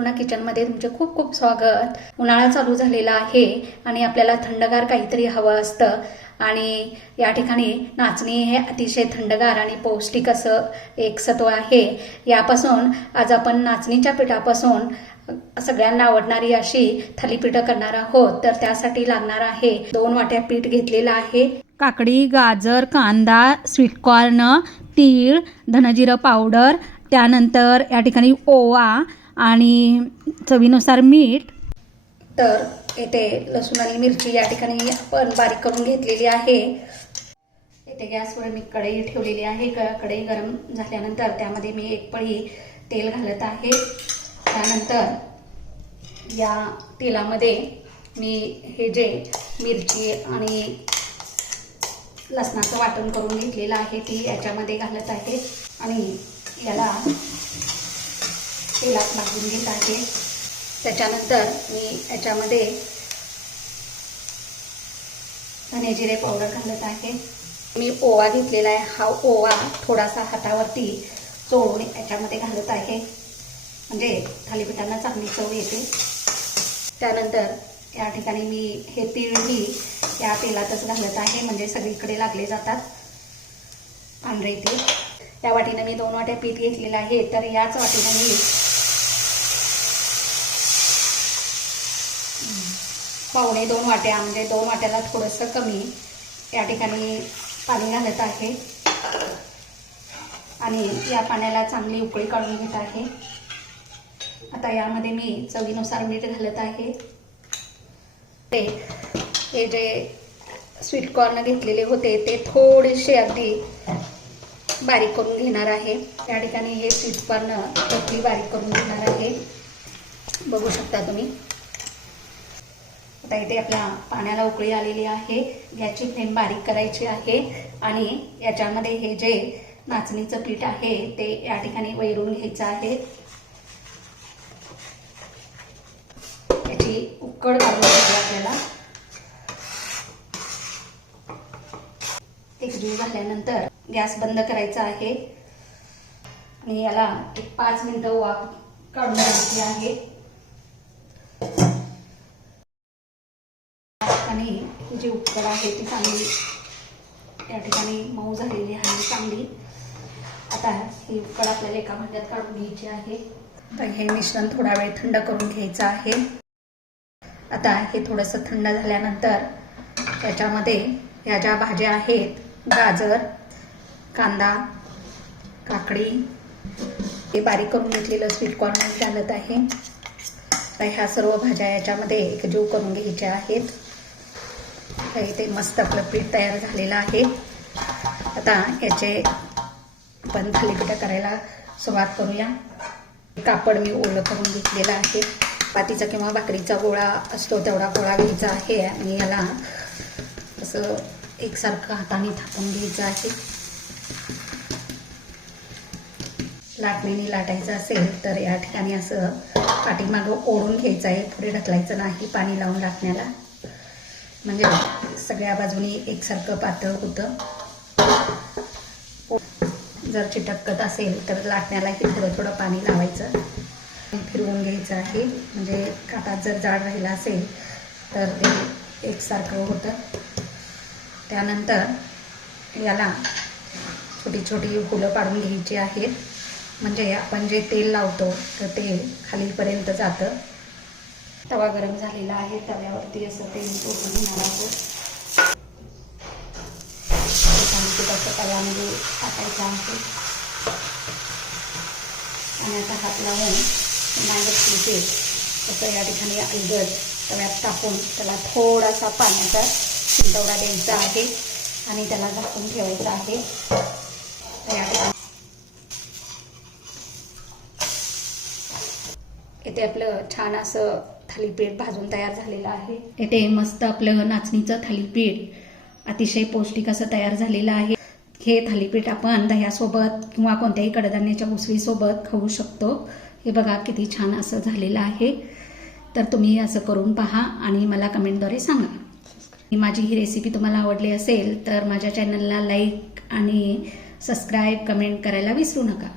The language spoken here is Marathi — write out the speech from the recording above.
अन्नपूर्णा किचनमध्ये तुमचे खूप खूप स्वागत। उन्हाळा चालू झालेला आहे आणि आपल्याला थंडगार काहीतरी हवं असतं आणि या ठिकाणी नाचणी हे अतिशय थंडगार आणि पौष्टिक असं एक सत्व आहे। यापासून आज आपण नाचणीच्या पिठापासून सगळ्यांना आवडणारी अशी थालीपीठं करणार आहोत। तर त्यासाठी लागणार आहे 2 वाट्या पीठ घेतलेलं आहे। काकडी, गाजर, कांदा, स्वीटकॉर्न, तीळ, धनजिरं पावडर, त्यानंतर या ठिकाणी ओवा आणि चवीनुसार मीठ। तर येथे लसूण आणि मिरची या ठिकाणी आपण बारीक करून घेतलेली आहे। येथे गॅसवर मी कढई ठेवलेली आहे। कढई गरम झाल्यानंतर त्यामध्ये मी 1 पळी तेल घालत आहे। त्यानंतर या तेलामध्ये मी हे जे मिरची आणि लसणाचं वाटण करून घेतलेलं आहे ती याच्यामध्ये घालत आहे आणि याला तेलात भाजून घेत आहे। त्याच्यानंतर मी याच्यामध्ये धने जिरे पावडर घालत आहे। मी ओवा घेतलेला आहे। हा ओवा थोडासा हातावरती चोळून याच्यामध्ये घालत आहे म्हणजे थालीपीठांना चांगली चव येते। त्यानंतर या ठिकाणी मी हे तीळही या तेलातच घालत आहे म्हणजे सगळीकडे लागले जातात पांढरे तीळ। या वाटीने मी 2 वाट्या पीठ घेतलेलं आहे। तर याच वाटीने मी पावणे 2 वाट्या म्हणजे 2 वाट्याला थोडंसं कमी या ठिकाणी पाणी घालत आहे आणि या पाण्याला चांगली उकळी काढून घेत आहे। आता यामध्ये मी चवीनुसार मीठ घालत आहे। हे जे स्वीटकॉर्न घेतलेले होते ते थोडेसे अगदी बारीक करून घेणार आहे। त्या ठिकाणी हे स्वीटकॉर्न टोटली बारीक करून घेणार आहे, बघू शकता तुम्ही। आता इथे आपल्या पाण्याला उकळी आलेली आहे। गॅसची फ्लेम बारीक करायची आहे आणि याच्यामध्ये हे जे नाचणीचं पीठ आहे ते या ठिकाणी वैरून घ्यायचं आहे। याची उकळ काढून घ्यायची आपल्याला। एकजीव झाल्यानंतर गॅस बंद करायचा आहे आणि याला 5 मिनिटं वाफ काढून घ्यायची आहे आणि ही जी उकळ आहे ती चांगली या ठिकाणी मऊ झालेली आहे चांगली। आता ही उकळ आपल्याला एका भांड्यात काढून घ्यायची आहे। तर हे मिश्रण थोडा वेळ थंड करून घ्यायचं आहे। आता हे थोडंसं थंड झाल्यानंतर त्याच्यामध्ये ह्या ज्या भाज्या आहेत गाजर, कांदा, काकडी, हे बारीक करून घेतलेलं स्वीटकॉर्न घालत आहे। तर ह्या सर्व भाज्या याच्यामध्ये एकजीव करून घ्यायच्या आहेत। तर इथे मस्त आपलं पीठ तयार झालेलं आहे। आता याचे आपण थालीपीठ करायला सुरुवात करूया। कापड मी ओलं करून घेतलेलं आहे। पातीचा किंवा भाकरीचा गोळा असतो तेवढा गोळा घ्यायचा आहे आणि याला असं एकसारखं हाताने थापून घ्यायचं आहे। लाटणीने लाटायचं असेल तर या ठिकाणी असं पाठीमागं ओढून घ्यायचं आहे, पुढे ढकलायचं नाही पाणी लावून लाटण्याला, म्हणजे सगळ्या बाजूनी एकसारखं पातळ होतं। जर चिटकत असेल तर लाटण्यालाही थोडं थोडं पाणी लावायचं, फिरवून घ्यायचं आहे म्हणजे काठात जर जाड राहिला असेल तर ते एकसारखं होतं। त्यानंतर याला छोटी छोटी फुलं पाडून घ्यायची आहेत म्हणजे आपण जे तेल लावतो तर ते खालीपर्यंत जातं। तवा गरम झालेला आहे, तव्यावरती असं तेल सोडून घेणार आहोत। असं तव्यामध्ये टाकायचं आहे आणि आता हात लावून नागरिक असं या ठिकाणी अलगद तव्यात टाकून त्याला थोडासा पाण्याचा शिंतवडा द्यायचा आहे आणि त्याला झाकून ठेवायचं आहे। इथे आपलं छान असं थालीपीठ भाजून तयार झालेलं आहे। इथे मस्त आपलं नाचणीचं थालीपीठ अतिशय पौष्टिक असं तयार झालेलं आहे। हे थालीपीठ आपण दह्यासोबत किंवा कोणत्याही कडधान्याच्या उसळीसोबत खाऊ शकतो। हे बघा किती छान असं झालेलं आहे। तर तुम्ही असं करून पहा आणि मला कमेंटद्वारे सांगा। माझी ही रेसिपी तुम्हाला आवडली असेल तर माझ्या चॅनलला लाईक आणि सबस्क्राईब, कमेंट करायला विसरू नका।